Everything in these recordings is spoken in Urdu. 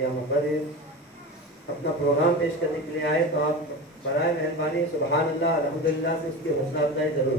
یا مقرر اپنا پروگرام پیش کرنے کے لیے آئے تو آپ برائے مہربانی سبحان اللہ الحمدللہ سے اس کی حوصلہ افزائی ضرور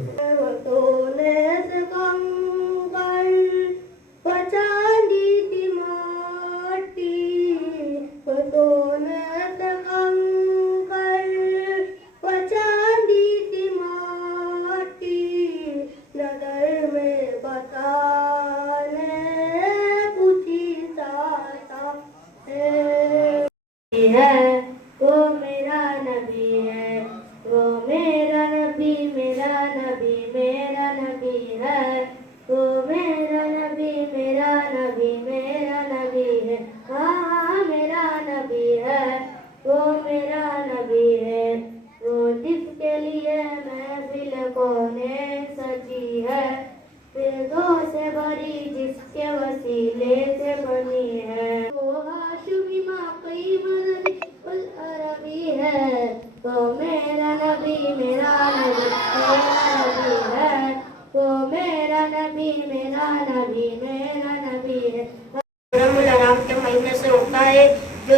جو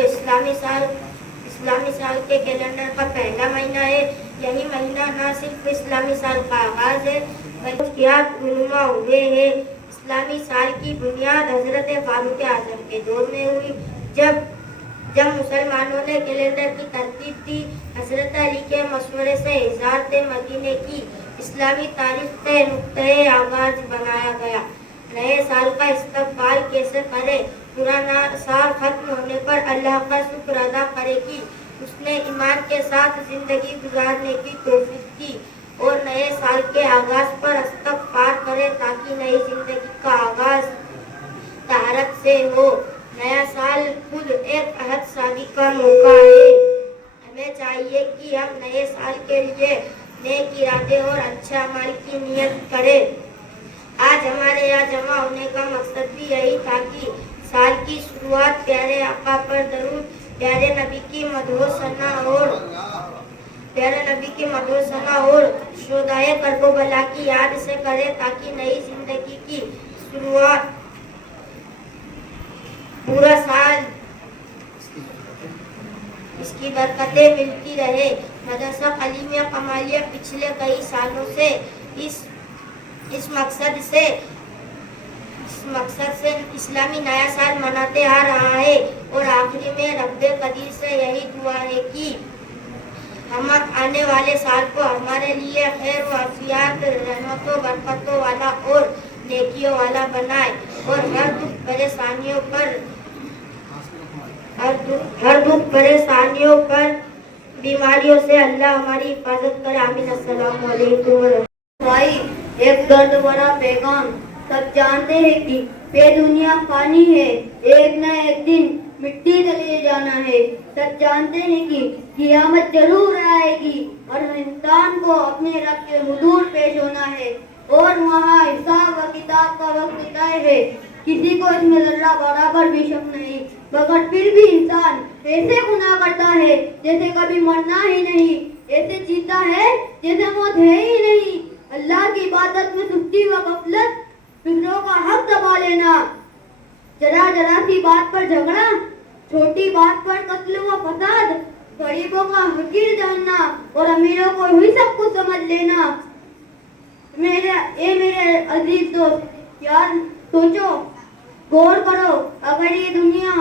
اسلامی سال کے کیلنڈر کا پہلا مہینہ ہے. یہی مہینہ نہ صرف اسلامی سال کا آغاز ہے بلکہ رونما ہوئے ہیں. اسلامی سال کی بنیاد حضرت فاروق اعظم کے دور میں ہوئی جب مسلمانوں نے کیلنڈر کی ترتیب دی. حضرت علی کے مشورے سے ہجرت مدینے کی اسلامی تاریخ کے نقطۂ آغاز بنایا گیا. نئے سال کا استقبال کیسے کرے؟ پرانا سال ختم ہونے پر اللہ کا شکر ادا کرے کہ اس نے ایمان کے ساتھ زندگی گزارنے کی توفیق دی اور نئے سال کے آغاز پر استغفار کرے تاکہ نئی زندگی کا آغاز طہارت سے ہو. نیا سال خود ایک عہد سازی کا موقع ہے. ہمیں چاہیے کہ ہم نئے سال کے لیے نیک ارادے اور اچھے اعمال کی نیت کریں. آج ہمارے یہاں جمع ہونے کا مقصد بھی یہی تھا کہ سال کی شروعات پیارے آقا پر درود، پیارے نبی کی مدح و ثنا اور شہدائے کربلا کی یاد سے کرے تاکہ نئی زندگی کی شروعات پورا سال اس کی برکتیں ملتی رہے. مدرسہ قلیمیہ کمالیہ پچھلے کئی سالوں سے اس مقصد سے اسلامی نیا سال مناتے آ رہا ہے اور آخری میں رب قدیر سے یہی دعا ہے کہ ہم آنے والے سال کو ہمارے لیے خیر و عافیت، رحمتوں برکتوں والا اور نیکیوں والا بنائے اور ہر دکھ پریشانیوں پر بیماریوں سے اللہ ہماری حفاظت کرے. آمین. السلام علیکم. بھائی، ایک درد بھرا پیغام. سب جانتے ہیں کہ یہ دنیا فانی ہے، ایک نہ ایک دن مٹی تلے جانا ہے. سب جانتے ہیں کہ قیامت ضرور آئے گی اور انسان کو اپنے رب کے حضور پیش ہونا ہے اور وہاں حساب و کتاب کا وقت طے ہے. کسی کو اس میں ذرہ برابر بھی شک نہیں، مگر پھر بھی انسان ایسے گناہ کرتا ہے جیسے کبھی مرنا ہی نہیں، ایسے جیتا ہے جیسے موت ہے ہی نہیں. اللہ کی عبادت میں سستی و غفلت، فکروں کا حق دبا لینا، ذرا سی بات پر جھگڑا، چھوٹی بات پر قتل و فساد، غریبوں کا حقیر جاننا اور امیروں کو ہی سب کچھ سمجھ لینا. میرے عزیز دوست، یار سوچو، غور کرو، اگر یہ دنیا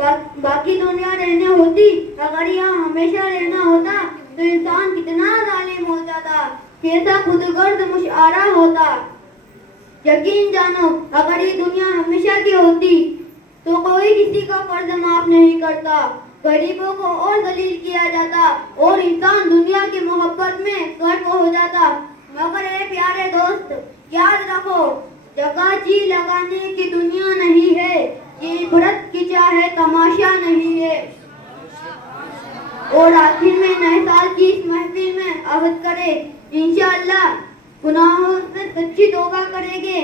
باقی دنیا رہنے ہوتی، اگر یہاں ہمیشہ رہنا ہوتا تو انسان کتنا ظالم ہو جاتا، کیسا خود غرض مشاعرہ ہوتا۔ یقین جانو اگر یہ دنیا ہمیشہ کی ہوتی تو کوئی کسی کا فرض معاف نہیں کرتا، غریبوں کو اور ذلیل کیا جاتا اور انسان دنیا کی محبت میں غرق ہو جاتا۔ مگر اے پیارے دوست، یاد رکھو جگہ جی لگانے کی دنیا نہیں ہے، یہ عبرت کی چاہ ہے، تماشا نہیں ہے۔ اور آخر میں نئے سال کی اس محفل میں عہد کرے انشاءاللہ گناہوں سے سچی توبہ کریں گے،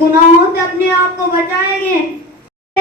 گناہوں سے اپنے آپ کو بچائیں گے۔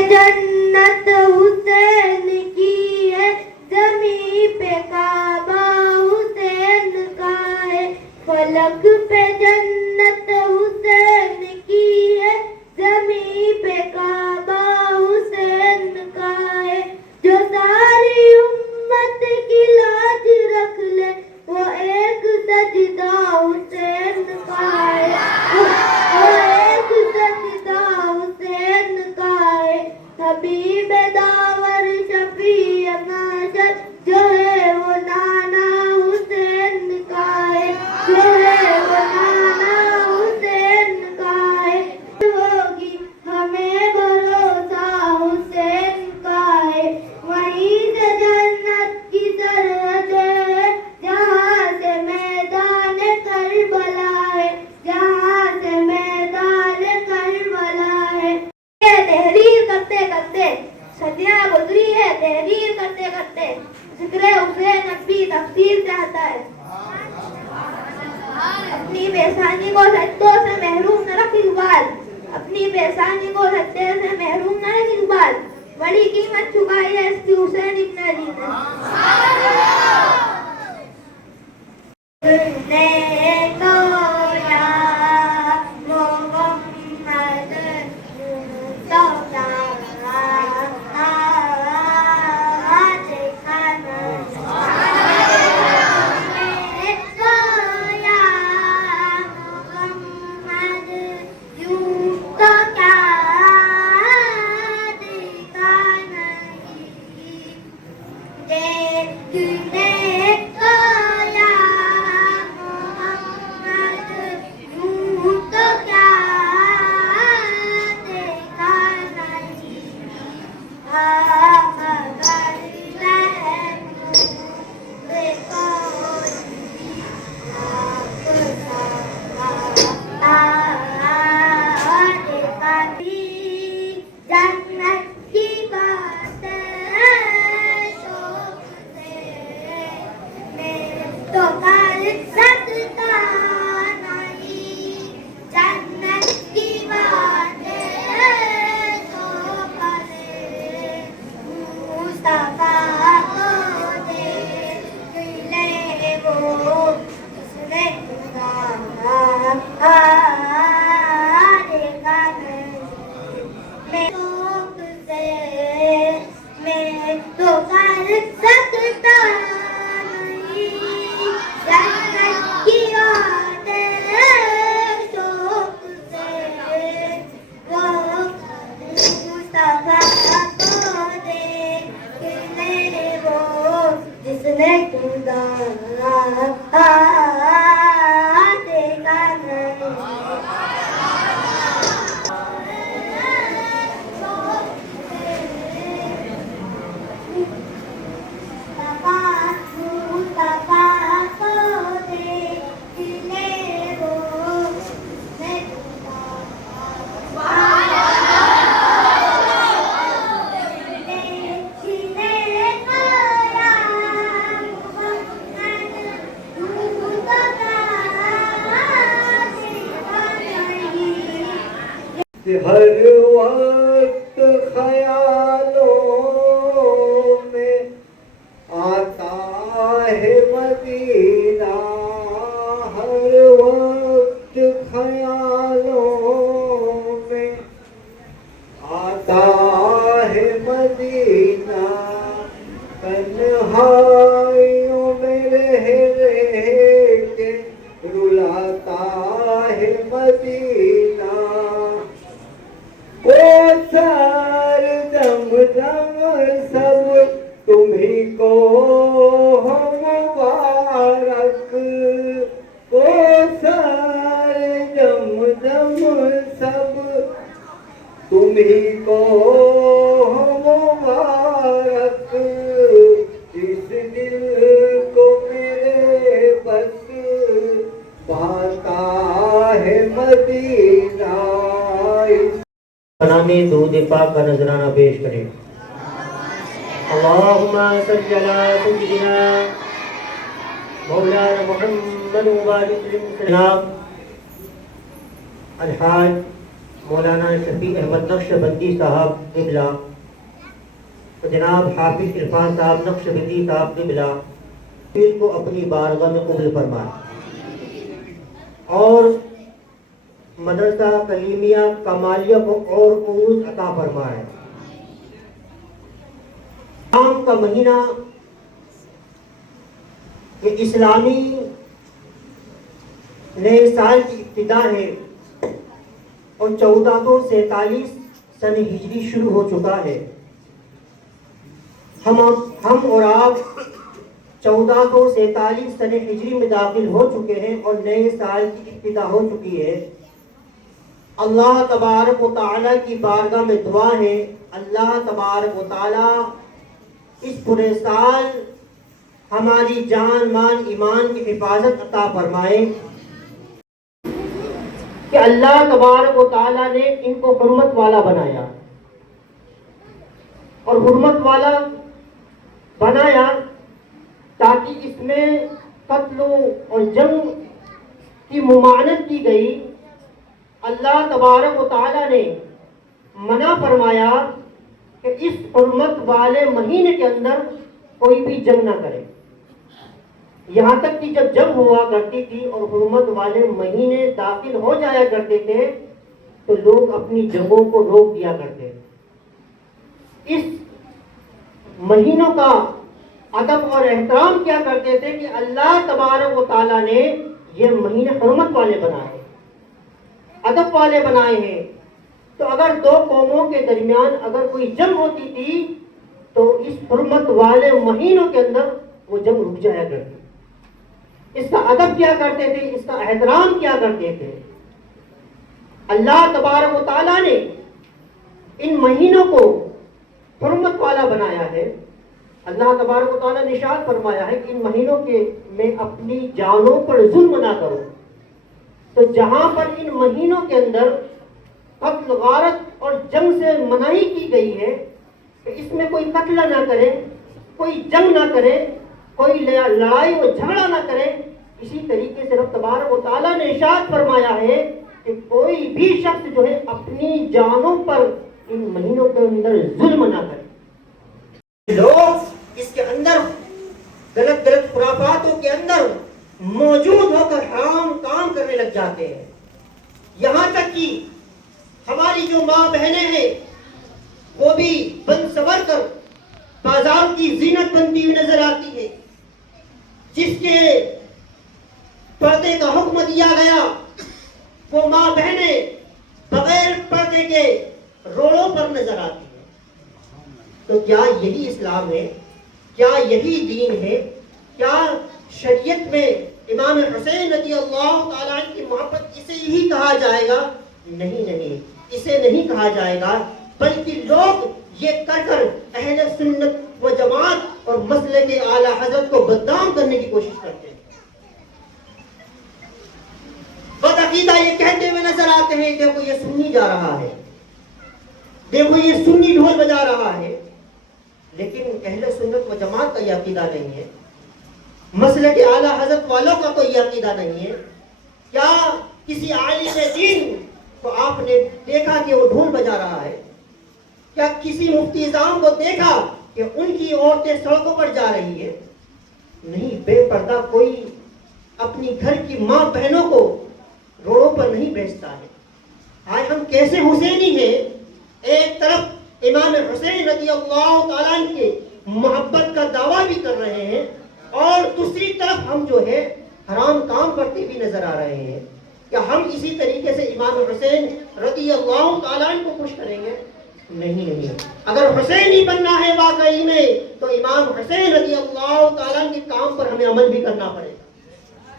جنت حسین کی ہے، زمین پہ کعبہ حسین کا ہے، فلک پہ جنت حسین کی ہے، زمین پہ کعبہ حسین کا ہے، جو ساری امت کی لاج رکھ لے وہ ایک سجدہ حسین کا ہے، وہ ایک سجدہ حسین کا ہے۔ حبیب داور شفیع محشر جو ہے وہ نانا حسین کا ہے، جو ہے وہ نانا حسین کا ہے۔ ہوگی ہمیں بھروسہ حسین کا ہے، وہیں سے جنت کی سرحد ہے، جہاں سے میدان کربلا ہے، جہاں سے میدان کربلا ہے۔ تحریر کرتے کرتے صدیاں گزری ہے، تحریر کرتے کرتے ذکر حسین اب بھی تفسیر چاہتا ہے۔ اپنی بےسانی کو سجدوں سے محروم نہ رکھ اقبال، اپنی بےسانی کو سجدے سے محروم نہ رکھ اقبال، بڑی قیمت چکائی ہے اس کی حسین ابن علی نے۔ تو یا محمد تو کیا پاک کا نذرانہ پیش کریں۔ اللہم صلی علی سیدنا مولانا محمد وبارک جناب الحاج مولانا شفیع احمد نقشبندی صاحب قبلہ، جناب حافظ عرفان صاحب نقشبندی صاحب قبلہ پھر کو اپنی بارگاہ میں قبول فرمائے، اور مدرسہ کلیمیہ کمالیہ کو اور عروج عطا فرمائے۔ شام کا مہینہ یہ اسلامی نئے سال کی ابتدا ہے، اور 1447 سن ہجری شروع ہو چکا ہے۔ ہم اور آپ 1447 سن ہجری میں داخل ہو چکے ہیں اور نئے سال کی ابتدا ہو چکی ہے۔ اللہ تبارک و تعالیٰ کی بارگاہ میں دعا ہے، اللہ تبارک و تعالیٰ اس پورے سال ہماری جان مان ایمان کی حفاظت عطا فرمائے، کہ اللہ تبارک و تعالیٰ نے ان کو حرمت والا بنایا، اور حرمت والا بنایا تاکہ اس میں قتل اور جنگ کی ممانعت کی گئی۔ اللہ تبارک و تعالیٰ نے منع فرمایا کہ اس حرمت والے مہینے کے اندر کوئی بھی جنگ نہ کرے، یہاں تک کہ جب جنگ ہوا کرتی تھی اور حرمت والے مہینے داخل ہو جایا کرتے تھے تو لوگ اپنی جنگوں کو روک دیا کرتے۔ اس مہینوں کا ادب اور احترام کیا کرتے تھے کہ اللہ تبارک و تعالیٰ نے یہ مہینے حرمت والے بنائے، ادب والے بنائے ہیں۔ تو اگر دو قوموں کے درمیان اگر کوئی جنگ ہوتی تھی تو اس حرمت والے مہینوں کے اندر وہ جنگ رک جایا کرتی۔ اس کا ادب کیا کرتے تھے، اس کا احترام کیا کرتے تھے۔ اللہ تبارک و تعالیٰ نے ان مہینوں کو حرمت والا بنایا ہے۔ اللہ تبارک و تعالیٰ نے ارشاد فرمایا ہے کہ ان مہینوں کے میں اپنی جانوں پر ظلم نہ کرو۔ تو جہاں پر ان مہینوں کے اندر قتل غارت اور جنگ سے مناہی کی گئی ہے کہ اس میں کوئی قتل نہ کرے، کوئی جنگ نہ کرے، کوئی لڑائی و جھگڑا نہ کرے، اسی طریقے سے رب تبارک و تعالیٰ نے ارشاد فرمایا ہے کہ کوئی بھی شخص جو ہے اپنی جانوں پر ان مہینوں کے اندر ظلم نہ کرے۔ لوگ اس کے اندر غلط خرافاتوں کے اندر موجود ہو کر حرام کام کرنے لگ جاتے ہیں، یہاں تک کہ ہماری جو ماں بہنیں ہیں وہ بھی بن سور کر بازار کی زینت بنتی ہوئی نظر آتی ہے۔ جس کے پردے کا حکم دیا گیا وہ ماں بہنیں بغیر پردے کے روڑوں پر نظر آتی ہیں۔ تو کیا یہی اسلام ہے؟ کیا یہی دین ہے؟ کیا شریعت میں امام حسین رضی اللہ تعالیٰ عنہ کی محبت اسے ہی کہا جائے گا؟ نہیں، اسے نہیں کہا جائے گا، بلکہ لوگ یہ کر کر اہل سنت و جماعت اور مسلک اعلیٰ حضرت کو بدنام کرنے کی کوشش کرتے ہیں۔ بدعقیدہ یہ کہتے ہوئے نظر آتے ہیں دیکھو یہ سنی جا رہا ہے، دیکھو یہ سنی ڈھول بجا رہا ہے، لیکن اہل سنت و جماعت کا یہ عقیدہ نہیں ہے، مسلک اعلیٰ حضرت والوں کا کوئی عقیدہ نہیں ہے۔ کیا کسی عالم دین کو آپ نے دیکھا کہ وہ ڈھول بجا رہا ہے؟ کیا کسی مفتی اعظم کو دیکھا کہ ان کی عورتیں سڑکوں پر جا رہی ہے؟ نہیں، بے پردہ کوئی اپنی گھر کی ماں بہنوں کو روڑوں پر نہیں بھیجتا ہے۔ آج ہم کیسے حسینی ہیں، ایک طرف امام حسین رضی اللہ تعالیٰ عنہ کے محبت کا دعویٰ بھی کر رہے ہیں اور دوسری طرف ہم جو ہے حرام کام کرتے بھی نظر آ رہے ہیں۔ کیا ہم اسی طریقے سے امام حسین رضی اللہ تعالیٰ عنہ کو خوش کریں گے؟ نہیں۔ اگر حسین ہی بننا ہے واقعی میں تو امام حسین رضی اللہ تعالیٰ عنہ کے کام پر ہمیں عمل بھی کرنا پڑے گا۔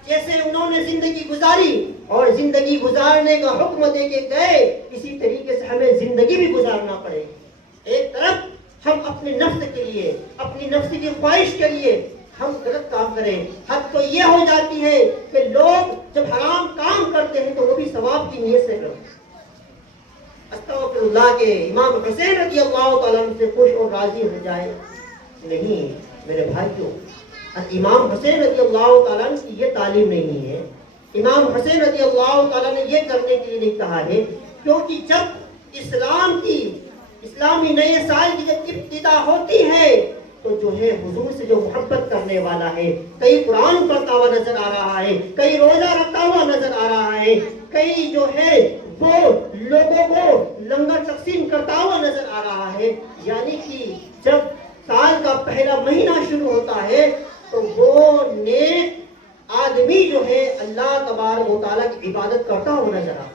جیسے انہوں نے زندگی گزاری اور زندگی گزارنے کا حکم دے کے گئے، اسی طریقے سے ہمیں زندگی بھی گزارنا پڑے گی۔ ایک طرف ہم اپنے نفس کے لیے، اپنی نفس کی خواہش کے لیے ہم غلط کام کریں، حد تو یہ ہو جاتی ہے کہ لوگ جب حرام کام کرتے ہیں تو وہ بھی ثواب کی نیت سے کرتے ہیں۔ استغفر اللہ کے امام حسین رضی اللہ تعالیٰ عنہ سے خوش اور راضی ہو جائے؟ نہیں میرے بھائیوں، امام حسین رضی اللہ تعالیٰ عنہ کی یہ تعلیم نہیں ہے. امام حسین رضی اللہ تعالیٰ نے یہ کرنے کے لیے نہیں کہا ہے، کیونکہ جب اسلامی نئے سال کی جب ابتدا ہوتی ہے تو جو ہے حضور سے جو محبت کرنے والا ہے، کئی قرآن پڑھتا ہوا نظر آ رہا ہے، کئی روزہ رکھتا ہوا نظر آ رہا ہے، کئی جو ہے وہ لوگوں کو لنگر تقسیم کرتا ہوا نظر آ رہا ہے. یعنی کہ جب سال کا پہلا مہینہ شروع ہوتا ہے تو وہ نیک آدمی جو ہے اللہ تبارک و تعالیٰ کی عبادت کرتا ہوا نظر آتا ہے.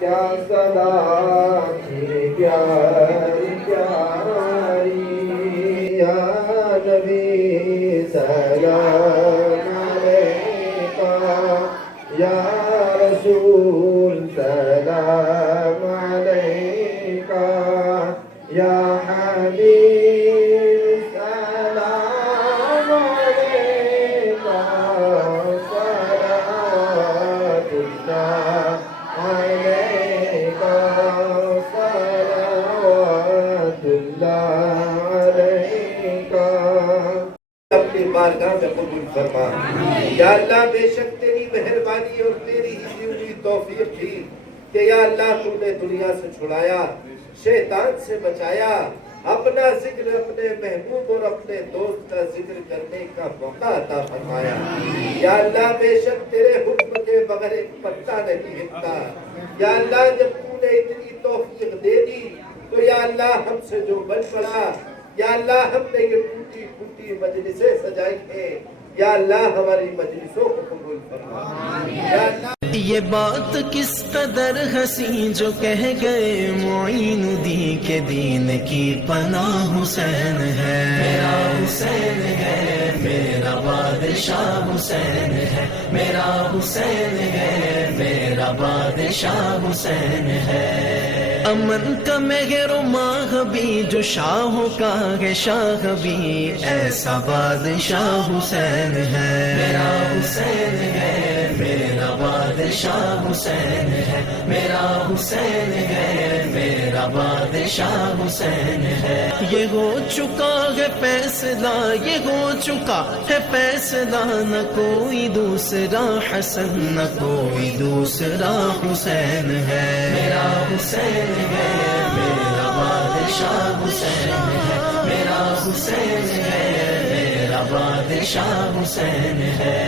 کیا صدا تھی پیاری پیاری، یا نبی سلام علیکہ، یا رسول سلام علیکہ، یا حبیب سلام علیکہ، صلوات اللہ علیکہ، صلوات اللہ علیکہ. اپنی بارگاہ میں قبول فرما. یا اللہ بے شک تیری مہربانی اور تیری ہی دی ہوئی توفیق تھی کہ یا اللہ تم نے دنیا سے چھڑایا، شیطان سے بچایا، اپنا ذکر اپنے محبوب اور اپنے دوست کا ذکر کرنے کا موقع عطا فرمایا. یا اللہ بے شک تیرے حکم کے بغیر ایک پتا نہیں ہلتا. یا اللہ جب تو نے اتنی توفیق دے دی تو یا اللہ ہم سے جو بن پڑا، یا اللہ ہم نے یہ ٹوٹی پھوٹی مجلسیں سجائی ہیں، یا اللہ ہماری مجلسوں کو قبول فرما. یا اللہ یہ بات کس قدر حسین جو کہہ گئے معین الدین کے دین کی پناہ حسین ہے. میرا حسین ہے میرا بادشاہ حسین ہے، میرا حسین ہے میرا بادشاہ حسین ہے. امن کا مہر و ماہ بھی جو شاہوں کا ہے شاہ بھی، ایسا بادشاہ حسین ہے. میرا حسین ہے میرا بادشاہ حسین ہے، میرا حسین ہے میرا بادشاہ حسین ہے. یہ ہو چکا ہے فیصلہ، یہ ہو چکا ہے فیصلہ، نہ کوئی دوسرا حسن نہ کوئی دوسرا حسین ہے. میرا حسین ہے میرا بادشاہ حسین ہے، میرا حسین ہے میرا بادشاہ حسین ہے.